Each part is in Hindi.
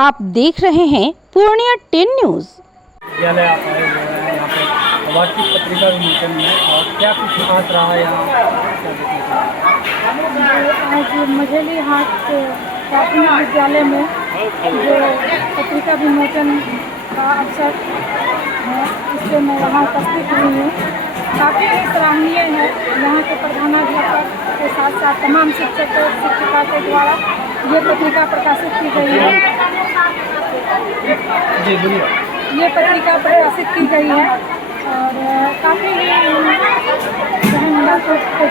आप देख रहे हैं पूर्णिया 10 न्यूज। विद्यालय आप आए हुए हैं, यहाँ पे वार्षिक पत्रिका विमोचन है और क्या कुछ खास रहा है यहाँ? आज मझेली हाट प्राथमिक विद्यालय में जो पत्रिका विमोचन का अवसर है, इसलिए मैं यहाँ उपस्थित हुई हूँ। काफ़ी सराहनीय है। यहाँ के प्रधानाध्यापक के साथ साथ तमाम शिक्षक और शिक्षिका के द्वारा ये पत्रिका प्रकाशित की गई है। जी बोलिए। ये पत्रिका प्रकाशित की गई है और काफ़ी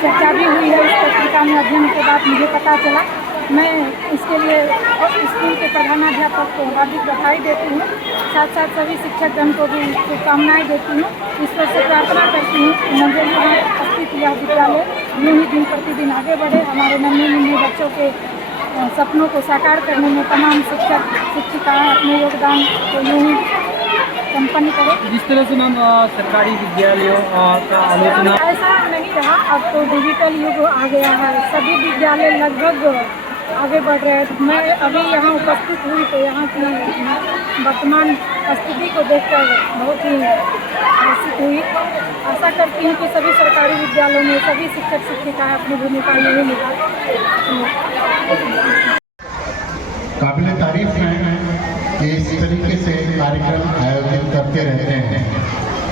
चर्चा भी हुई है। इस पत्रिका में अध्ययन के बाद मुझे पता चला। मैं इसके लिए स्कूल के प्रधानाध्यापक को हार्दिक बधाई देती हूँ, साथ साथ सभी शिक्षकगण को भी शुभकामनाएँ देती हूँ। ईश्वर से प्रार्थना करती हूँ कि मझेली में उपस्थित यह विद्यालय यूँ ही दिन प्रतिदिन आगे बढ़े। हमारे नन्हे मुन्ने बच्चों के सपनों को साकार करने में तमाम शिक्षक शिक्षिकाएँ अपने योगदान को यूँ ही संपन्न करें। जिस तरह से मैम सरकारी विद्यालयों का आलोचना ऐसा नहीं रहा। अब तो डिजिटल युग आ गया है, सभी विद्यालय लगभग आगे बढ़ रहे हैं। मैं अभी यहाँ उपस्थित हुई तो यहाँ की वर्तमान स्थिति को देखकर बहुत ही हर्षित हुई। आशा करती हूँ कि सभी सरकारी विद्यालयों में सभी शिक्षक शिक्षिकाएँ अपनी भूमिका यही निभाएं। काबिल तारीफ है कि इस तरीके से कार्यक्रम आयोजित करते रहते हैं।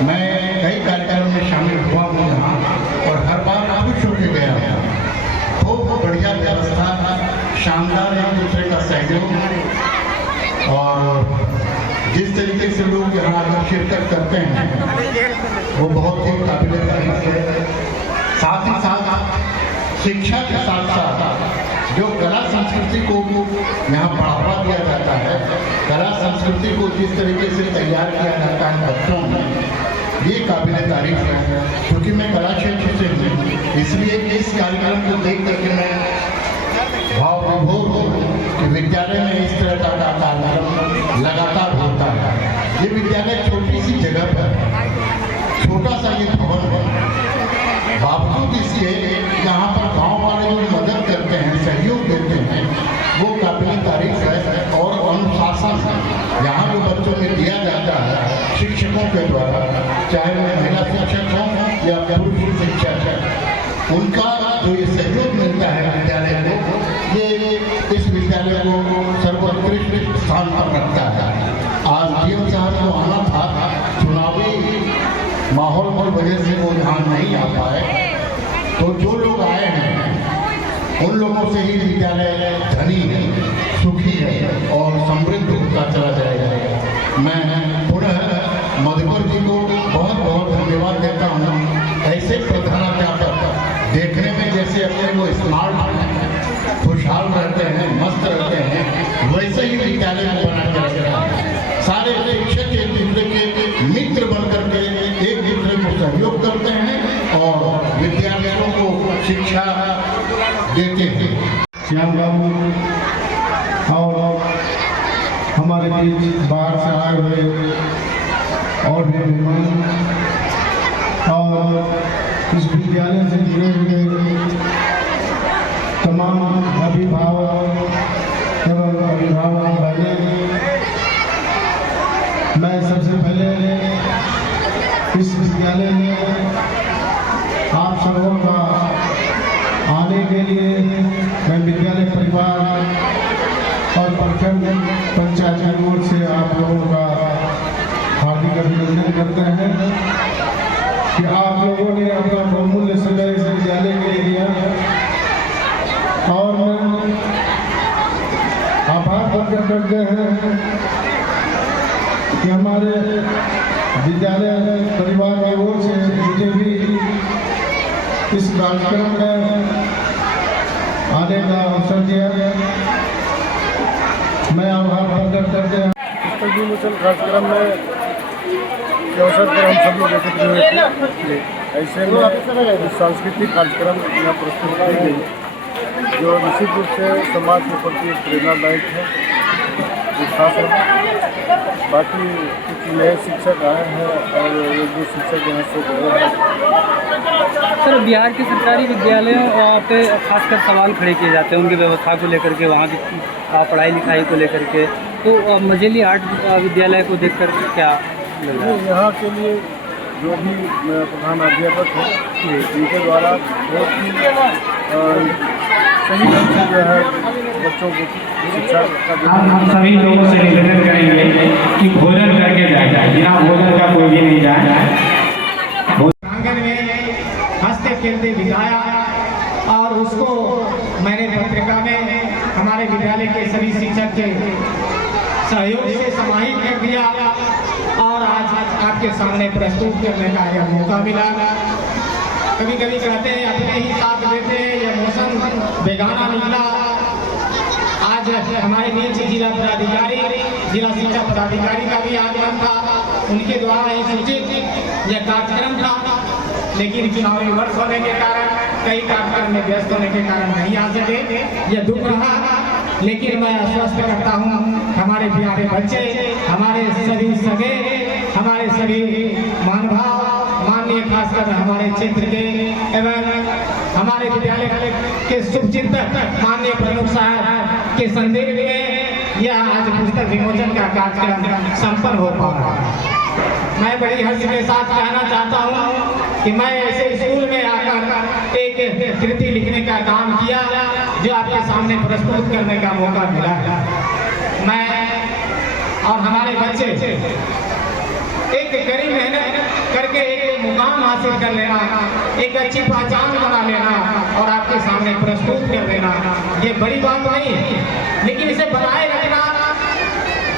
मैं कई कार्यक्रम में शामिल हुआ हूँ यहाँ और हर बार खुश होकर गया हूँ। खूब बढ़िया व्यवस्था, शानदार एक दूसरे का सहयोग और जिस तरीके से लोग यहाँ आकर शिरकत करते हैं वो बहुत ही काबिल तारीफ है। साथ ही साथ शिक्षा के साथ साथ जो कला संस्कृति को यहाँ बढ़ावा दिया जाता है, कला संस्कृति को जिस तरीके से तैयार किया जाता है बच्चों में, ये काबिल तारीफ है। क्योंकि मैं कला क्षेत्र से हूँ, इसलिए इस कार्यक्रम को देख करके मैं भाव विभोर हूँ कि विद्यालय में इस तरह का कार्यक्रम लगातार होता है। ये विद्यालय छोटी सी जगह पर, छोटा सा ये भवन है, बावजूद इसके यहाँ पर गाँव वाले जो मदद करते हैं, सहयोग देते हैं, वो काबिल तारीफ है। और अनुशासन यहाँ जो बच्चों में दिया जाता है शिक्षकों के द्वारा, चाहे वो महिला शिक्षक हों या पुरुष शिक्षक है, उनका जो ये सहयोग मिलता है विद्यालय को, ये इस विद्यालय को सर्वोत्कृष्ट स्थान पर रखता है। आज डीएम साहब को आना था, चुनावी माहौल की वजह से वो यहाँ नहीं आ पाए, तो जो लोग आए हैं उन लोगों से ही विद्यालय धनी है, सुखी है और समृद्ध होता चला जाएगा। मैं पुनः मधुकर जी को बहुत बहुत धन्यवाद देता हूँ। ऐसे प्रधानाध्यापक देखने में जैसे अपने को स्मार्ट खुशहाल रहते हैं, मस्त रहते हैं, वैसे ही विद्यालय को बना के रखना है। सारे शिक्षक एक दूसरे के मित्र बन करके एक दूसरे को सहयोग करते हैं और विद्यार्थियों को शिक्षा देते हैं। श्याम बाबू और हमारे बीच बाहर से आए हुए और भी मेहमान और इस विद्यालय से जुड़े हुए तमाम अभिभावक एवं अभिभावक बहनें, मैं सबसे पहले इस विद्यालय में आप सबों का आने के लिए मैं विद्यालय परिवार और प्रखंड पंचायत की ओर से आप लोगों का हार्दिक अभिनंदन करते हैं कि आप लोगों ने अपना बहुमूल्य समय इस विद्यालय के लिए दिया और मैं आभार प्रकट करते हैं कि हमारे विद्यालय परिवार की ओर से मुझे भी इस कार्यक्रम में आने का अवसर दिया। मैं आभार प्रकट करते हैं। पुस्तक विमोचन कार्यक्रम में के अवसर पर हम सब लोग एकत्र हुए थे। ऐसे में सांस्कृतिक कार्यक्रम यहाँ प्रस्तुत की गई जो निश्चित रूप से समाज के प्रति प्रेरणादायक है। खास बाकी कुछ नए शिक्षक आए हैं और एक दो शिक्षक यहाँ से गए हैं। सर, बिहार के सरकारी विद्यालयों पे खासकर सवाल खड़े किए जाते हैं उनकी व्यवस्था को लेकर के, वहाँ की पढ़ाई लिखाई को लेकर के, तो मझेली आर्ट विद्यालय को देखकर क्या लग रहा है? यहाँ के लिए जो भी प्रधान अध्यापक हैं उनके द्वारा बहुत ही सही ढंग से जो है बच्चों को शिक्षा का हम सभी लोगों से निवेदन करेंगे कि भोजन करके जाए, बिना भोजन का कोई भी नहीं जाए। आंगन में हंसते खेलते बिताया और उसको मैंने पत्रिका में हमारे विद्यालय के सभी शिक्षक के सहयोग से समाहित कर दिया और आज आपके सामने प्रस्तुत करने का यह मौका मिला। कभी कभी कहते हैं अपने ही साथ देते हैं, यह मौसम बेगाना निकला। आज हमारे बीच जिला पदाधिकारी, जिला शिक्षा पदाधिकारी का भी आगमन था, उनके द्वारा ही सूचित यह कार्यक्रम था, लेकिन चुनावी वर्ष होने के कारण कई कार्यक्रम में व्यस्त होने के कारण नहीं आ सके, यह दुख रहा। लेकिन मैं आश्वस्त करता हूँ हमारे प्यारे बच्चे, हमारे सभी सगे, हमारे सभी महानुभाव, माननीय खासकर हमारे क्षेत्र के एवं हमारे विद्यालय के शुभचिंतक माननीय प्रमुख साहब के संदेश में यह आज पुस्तक विमोचन का कार्यक्रम संपन्न हो पा रहा है। मैं बड़ी हर्ष के साथ कहना चाहता हूँ कि मैं ऐसे स्कूल में आकर एक कृति लिखने का काम किया जो आपके सामने प्रस्तुत करने का मौका मिला है। मैं और हमारे बच्चे एक कड़ी मेहनत करके एक मुकाम हासिल कर लेना, एक अच्छी पहचान बना लेना और आपके सामने प्रस्तुत कर देना, ये बड़ी बात नहीं है, लेकिन इसे बनाए रखना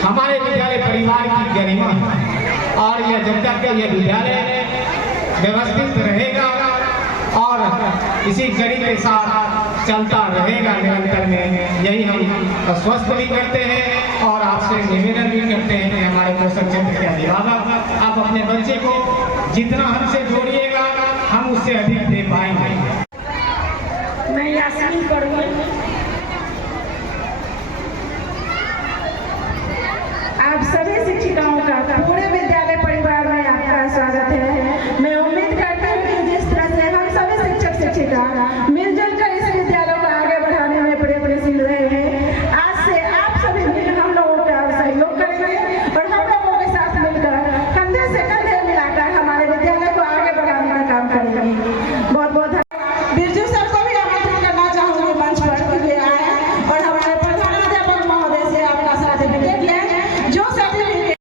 हमारे विद्यालय परिवार की गरिमा है। और यह जब तक यह विद्यालय व्यवस्थित रहेगा और इसी कड़ी के साथ चलता रहेगा निरंतर में, यही हम आश्वस्त भी करते हैं और आपसे निवेदन भी करते हैं कि हमारे पोषक क्षेत्र के अभिभावक आप अपने बच्चे को जितना हमसे जोड़िएगा हम उससे अधिक दे पाएंगे। मैं यास्मीन परवीन